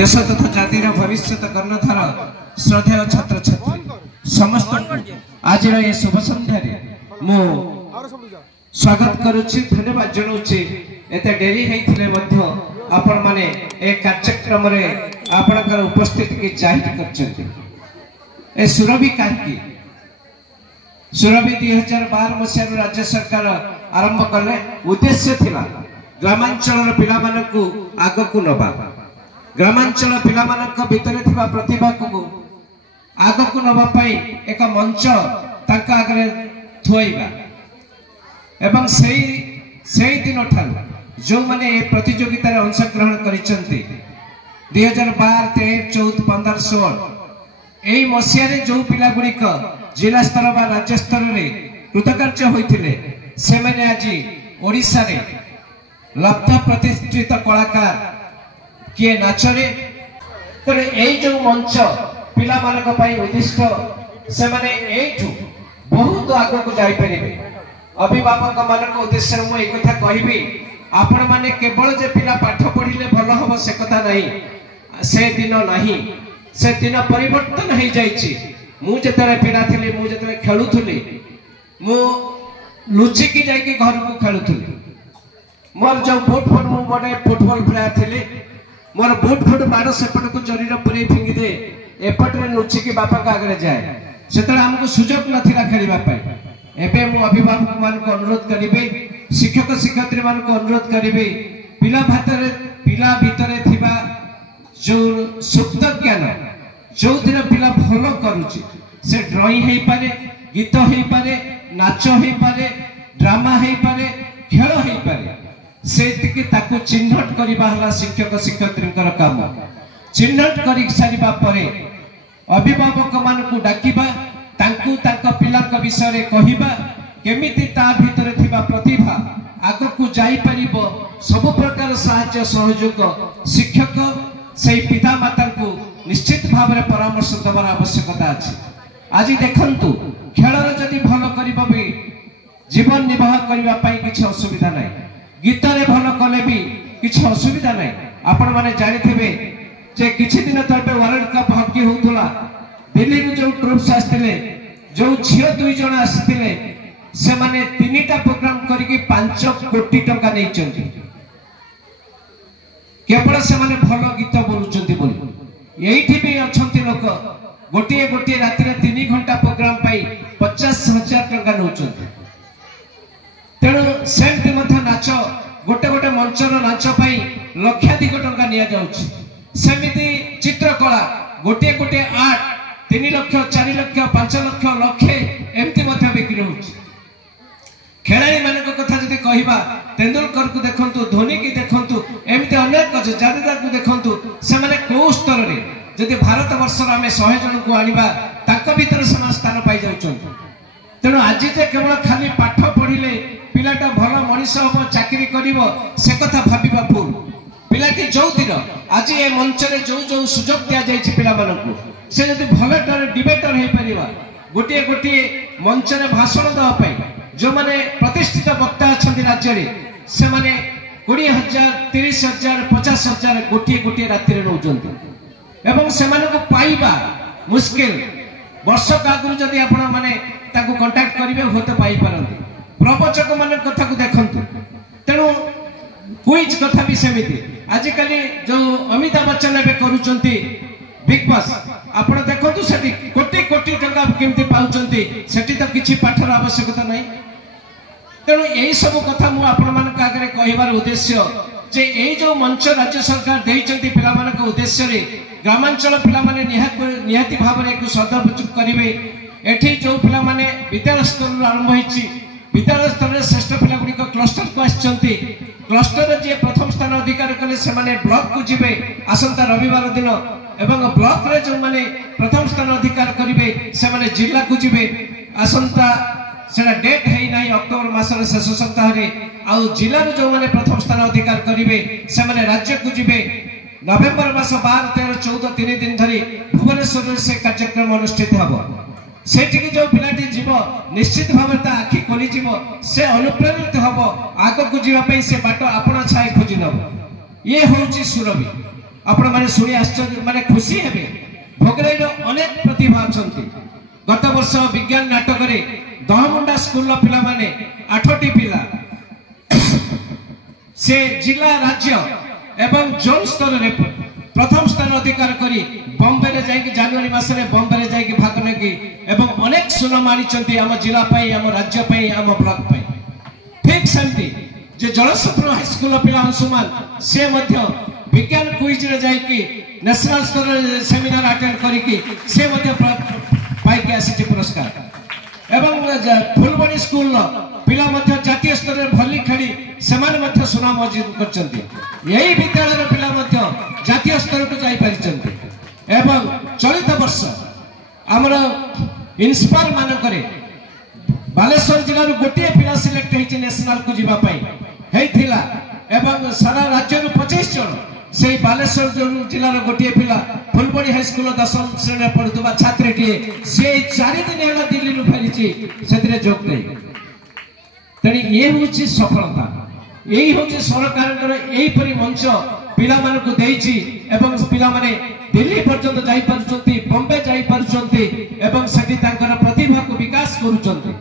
देश तथा जातिर भविष्य कर्णधार श्रद्धेय छात्र छात्री समस्त आज ये शुभ संध्यार मु स्वागत करुच्ची धन्यवाद जनाऊँच एत डेरी होते आपण मैंने ए कार्यक्रम आपणकर उपस्थिति की जाहिर कर सुरभि कहीं सुरभि 2012 मसीह राज्य सरकार आरंभ कले उद्देश्य थिला ग्रामांचल पिला मानकु आगकु नबा ग्रामांचल पिला मानक भितरे थिबा प्रतिभा को आगकु नबा पई एक मंच तांका आगरे थोइबा एवं सेही दिन ठार जो माने ए प्रतियोगिता रे अंशग्रहण करिसंती 2012 13 14 15 16 एई मसीह रे जो पिला गुड़िक जिला स्तर बा राज्य स्तर रे कृतकार्य होइथिले से माने आज ओडिसा रे लब्ध प्रतिष्ठित कलाकार किए नाचरे तेरे एई जो मंच पिला मानक पई उद्दिष्ट से माने एठु बहुत आगो को जाई परिबे अभिभावक मानक उद्देश्य मु एक कथा कहबी आपण माने केवल जे पिला पाठ पढ़िले भलो हबो से कथा नहीं से दिन नहीं से दिन परिवर्तन हो जाइछि मु जेतले पिला थिले मु जेतले खेलुथुली मु लुचि की जाई के घर को खेलुथुली मोर जो फुटबॉल मु बडे फुटबॉल प्लेयर थिले मोर फुट मारो सेपट को जरीर पुरे फिंगी दे एपटरे लुचि की बापा का आगे जाए सेतले हमको सुजोग नथिला खेलिबा पई एबे मु अभिभावक मान को अनुरोध करिबे शिक्षक शिक्षयित्री मान को अनुरोध करिबे पिला भितरे थिबा जो सुप्त ज्ञान जो दिन पिला भलो करूची से ड्राइंग हेई पारे गीत हेई पारे नाच हेई पारे ड्रामा हेई पारे खेल हेई पारे से तिके ताको चिन्हट करिबा हला शिक्षक शिक्षयित्रीकर काम चिन्हट करि सारिबा परे अभिभावक मान को डाकिबा तांकु तांका पिला का विषय रे कहिबा केमिति ता भितरे थिबा प्रतिभा आगो को जाई परिबो सब प्रकार सहायता सहयोग शिक्षक सेई पिता माता को निश्चित भाव में परामर्श देवार आवश्यकता अछि आज देखंतु खेल जदि भलो करिबो भी जीवन निर्वाह करबा पई किछ असुविधा नै गीत रे भलो कले भी किछ असुविधा नै आपण माने जानिथिबे जे किछ दिन तले वर्ल्ड कप हॉकी होतुला दिल्ली नु जो ट्रुप्स आस्तिले जो झियो दुई जण आस्तिले से माने तीनटा प्रोग्राम करिकि 5 कोटी टका नै चंती केवल से माने भलो गीत बोलुचंती बोली एठी भी अछंती लोक गोटिए गोटिए राति रे 3 घंटा प्रोग्राम पाई 50,000 टका नउचंती तेणु सेमती मध्य नाच गोटे गोटे मंचर नाच पाई लक्षाधिक टका निया जाउची सेमिति चित्रकला गोटे गोटे आर्ट 3 लाख 4 लाख 5 लाख लक्षे एमती मध्य बिक्री होची खेलाड़ी मानक कथा जदि कहिबा तेंदुलकर को देखंतु धोनी की देखंतु एमती अनेक जादेदार को देखंतु से माने को स्तर रे जदि भारत वर्ष रे हमें 100 जन को आनिबा ताका भीतर समान स्थान पाई जाउछन तेणु आज जे केवल खाली पाठ पढ़िले पिलाटा भलो मनीष हो चाकरी करिवो से कथा भाबिबा भूल पिलाटी जो दिन आज ये मंच रे जो जो सुजोग दिया जाइछि पिला मानकु से जदि भलो डिबेटर हे परिबा गोटे गोटे मंच रे भाषण दवा पई जो माने प्रतिष्ठित वक्ता अछंती राज्य रे से माने 20,000 30,000 50,000 गोटे गोटे राति रे नउचंती एवं से माने को पाइबा मुश्किल वर्ष कागुर जदि आपण माने ताको कांटेक्ट करिवे होते पाई परंती प्रवचक माने कथा को देखंतु तेणु क्विज कथा भी सेमिति आजिकल जो अमिताभ बच्चन एबे करूचंती बिग बॉस आपण देखंतु सेठी कोटी कोटी टका केमती पाउचंती सेठी तो किछि पाठर आवश्यकता नै तेणु यही सब कथा मु आपण मानक आगे कहिबार उद्देश्य जे एई जो मंच राज्य सरकार देइचंती पिला मानक उद्देश्य रे ग्रामांचल पिला माने निहाती भाव रे को सदुपयोग करिवे एठी जो पिला माने विद्यालय स्तर आरंभ होईची विद्यालय स्तर रे श्रेष्ठ पिला गुडी को क्लस्टर को आछंती क्लस्टर रे जे प्रथम स्थान अधिकार कले से माने ब्लॉक को जिवे आसंता रविवार दिन एवं ब्लॉक रे जो माने प्रथम स्थान अधिकार करिवे से माने जिला को जिवे आसंता सेना डेट है नाही अक्टोबर मास रे शेष सप्ताह रे आ जिला रे जो माने प्रथम स्थान अधिकार करिवे से माने राज्य को जिवे नवेम्बर मास 12 13 14 3 दिन धरी भुवनेश्वर से कार्यक्रम अनुष्ठित हबो सेठी जो पिलाटी जीव निश्चित भाव आखि खोली जीव से अनुप्रेरित हम आग को जीवाई से बाट आपण छाए खोजी नब ये हूँ सुरभि आपण माने सुनी आश्चर्य माने खुशी हेबे भोगराईर अनेक प्रतिभा अछंती। गत वर्ष विज्ञान नाटक रे दहमुंडा स्कूल पिला माने 8टी पिला से जिला राज्य एवं जोन स्तर रे प्रथम स्थान अधिकार करी बॉम्बे रे जाई जनवरी मास रे बॉम्बे रे जाई भाग नेकी एवं अनेक सुनाम आनिचंती आम जिला पई आम राज्य पई आम ब्लॉक पई। ठीक सेमती जे जलस्वप्न हाई स्कूल पिला अंशुमान से मध्य विज्ञान क्विज रे जाई कि नेशनल स्तर सेमिनार अटेंड करी कि से मध्य पाई के आसी पुरस्कार एवं फुलबणी स्कूल पिला मध्य जातीय स्तर रे भली खेली सेमान मध्य सुनाम अर्जित करचंती। यही विद्यालय पिला मध्य जातीय स्तर को जाई परिचंती एवं चलित वर्ष हमर इंस्पायर मान करे बालेश्वर जिला रो गोटे पिला सिलेक्ट हेछि नेशनल को जीवा पई हेथिला एवं सारा राज्य रो 25 जन से बालेश्वर जिला रो गोटे पिला फुलबणी हाई स्कूल 10म श्रेणी पढुतबा छात्रीटी से 4 दिन हेला दिल्ली रो फेरिछि सेतिरे जोग दे तणी ये होछि सफलता एही होछि सरकार एही परि मंच पिला मानकु देइछि एवं पिला माने दिल्ली पर्यंत जाई पारुचंती बॉम्बे जाई पारुचंती एवं सेठी तांकर प्रतिभा को विकास करूचंती।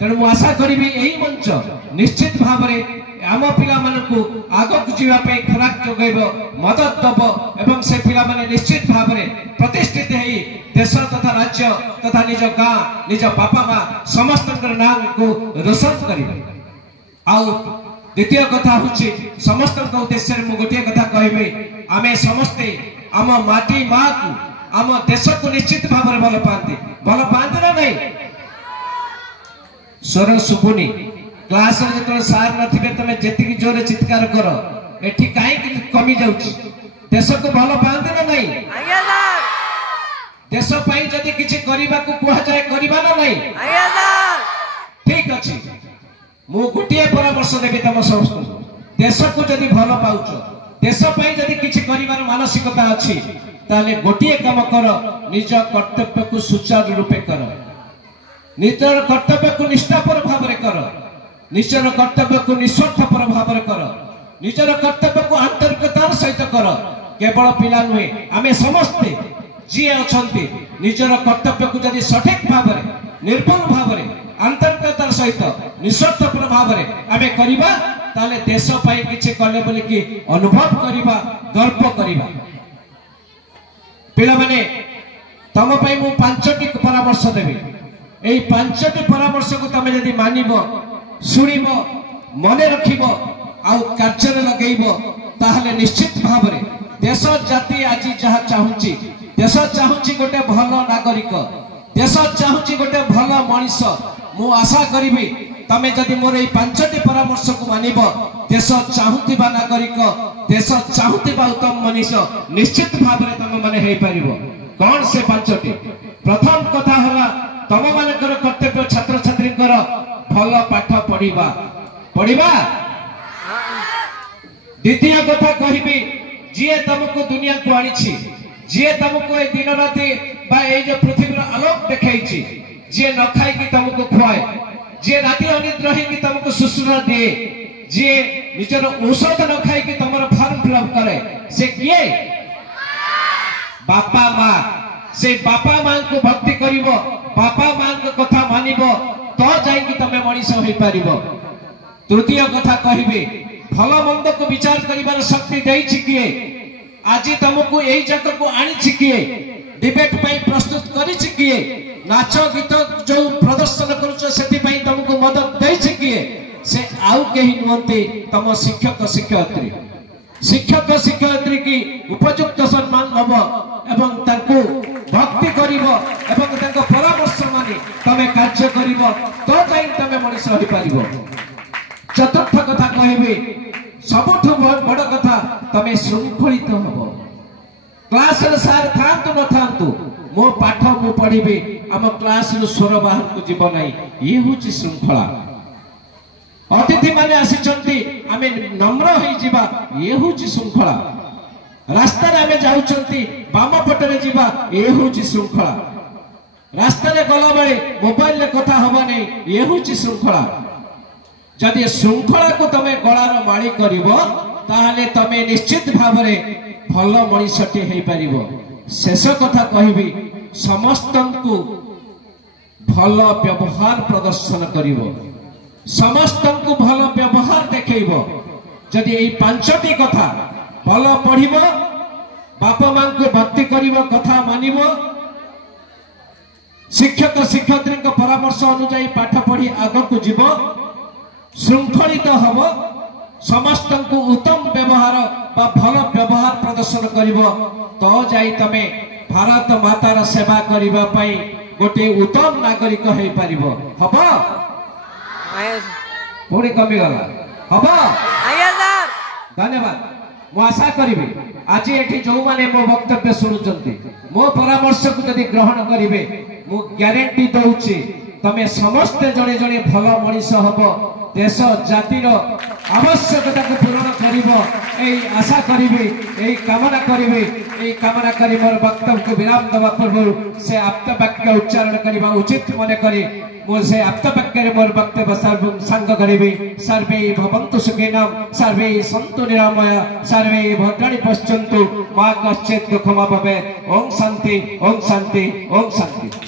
तेणु मु आशा करिबी एही मंच निश्चित भाव रे आम पिला मानकु आगक जीवा पे खराक जोगैब मदद दब एवं से पिला माने निश्चित भाव रे प्रतिष्ठित हेई देश तथा राज्य तथा निज गां निज बापा मां समस्त नाम को रोशन करिबे। आउ द्वितीय कथा होछि समस्त उद्देश्य रे मु गोटे कथा कहबे आमे समस्ते आम माटी मां को आम देश को निश्चित भाव रे भल पांती ना नहीं स्वर सुबुनी क्लास रे जतो सार नथिबे तमे जेतिकी जोरे चित्कार करो एठी काई कमी जाउछि देश को भल पांती ना नहीं आज्ञा सर देश पई जदी किछि करिबा को कुहा जाय करिबा ना नहीं आज्ञा सर ठीक अछि मु गुटिए परामर्श देबी तम समस्त देश को जदी भल पाउछ देश पई जदी किछि करिबार मानसिकता अछि ताले गोटिए काम कर निज कर्तव्य को सुचारू रूपे कर निजर कर्तव्य को निष्ठापर भाव रे कर निजर कर्तव्य को निस्वार्थपर भाव रे कर निजर कर्तव्य को आंतरिकतार सहित कर केवल पिला नुहे आमे समस्ते जी अछंती निजर कर्तव्य को जदी सठिक भाव रे निर्भल भाव रे आंतरिकतार सहित निस्वार्थपर भाव रे आमे करिबा ताले देश पई किछि कले बोली कि अनुभव करिबा गर्व करिबा। पिला माने तम पई मु 5टी परामर्श देबी एई 5टी परामर्श को तमे यदि मानिबो सुनिबो मने रखिबो आउ कार्य रे लगेइबो ताहले निश्चित भाव रे देश जाति आज जहा चाहुची देश चाहुची गोटे भल नागरिक देश चाहुची गोटे भल मनीष मु आशा करिबी तमे जदि मोर एई 5टी परामर्श को मानिबो देश चाहुतिबा नागरिक देश चाहुतिबा उत्तम मनीष निश्चित भाव रे तमे माने हेई परिबो। कोन से 5टी प्रथम कथा होला तम मानकर कर्तव्य छात्र छात्री कर भल पाठ पढ़िबा पढ़िबा। द्वितीय कथा कहिबी जे तुमको दुनिया को आनिछि जे तुमको ए दिन राति बा ए जो पृथ्वी रो आलोक देखाइछि जे न खाइ कि तुमको खुआए जे राति अनिद्रा रही कि तुमको सुसुरा दे जे निजर औषध न खाइ कि तमर फॉर्म फिलअप करे से किए बापा मां से बापा मां को भक्ति करिवो बापा मां को कथा मानिबो तो जाई कि तमे मनीष होई पारिबो। तृतीय कथा कहिबे भल मंद को विचार करिवार शक्ति देइछि किए आज तुमको एई जगह को आनिछि किए डिबेट पई प्रस्तुत करिछि किए नाच गीत जो प्रदर्शन करूछ सेति पई तुमको मदद देइछि किए से आउ केही नुंते तम शिक्षक शिक्षयित्री शिक्षक शिक्षयित्री की उपयुक्त सम्मान नब एवं तांको भक्ति करिवो एवं तांको परामर्श मानि तमे कार्य करिवो तो जाई तमे मनीष होई पारिबो। चतुर्थ कथा कहबे सबठु बड़ कथा तमे शृंखलित हबो क्लास रे सार थांतु न थांतु मो पाठ मु पढिबे हम क्लास रो स्वर बाहर को जीव नाही ये होची शृंखला। अतिथि माने आसीचंती आमे नम्र होई जीवा ये होची शृंखला। रास्ता रे आमे जाउचंती बाम पट रे जीवा ये होची शृंखला। रास्ता रे गला बेले मोबाइल रे कथा हबा नै ये होची शृंखला। जदि शृंखला को तमे गलार माली करिवो ताहले तमे निश्चित भाव में भल मनीषटे हो पारिबो। शेष कथा कहबी समस्तंकु भल व्यवहार प्रदर्शन करिवो, समस्तंकु भल व्यवहार देखैबो। जदि एई पांचटी कथा भल पढ़िबो, बाप मां को भक्ति करिबो, कथा मानिबो, शिक्षक शिक्षयित्री परामर्श अनुसार पाठ पढ़ी आगक जीव, श्रृंखलित हब, समस्त को उत्तम व्यवहार बा भल व्यवहार प्रदर्शन करिबो, तो जाई तमे भारत मातार सेवा करिबा पई गोटे उत्तम नागरिक हो पारिबो। हब पुणी कमी गला हब। धन्यवाद। मु आशा करी आज एठी जो माने मो वक्तव्य शुणुचंती मो परामर्श को यदि ग्रहण करिवे मु ग्यारंटी दउची तमे समस्त जणे जणे भल मनीष हबो, देश जातिर आवश्यकता को पूरण करिवो, एई आशा करिवे, एई कामना करिवे। एई कामना करी मोर वक्तव्य को विराम दवा पूर्व से आप्त वाक्य उच्चारण करिबा उचित मने करी मो से आप्त वाक्य रे मोर वक्तव्य सांग करिवे। सर्वे भवन्तु सुखिनः, सर्वे सन्तु निरामय, सर्वे भद्राणि पश्यन्तु, मा कश्चित् दुःखमापवेत्। ओम शांति, ओम शांति, ओम शांति।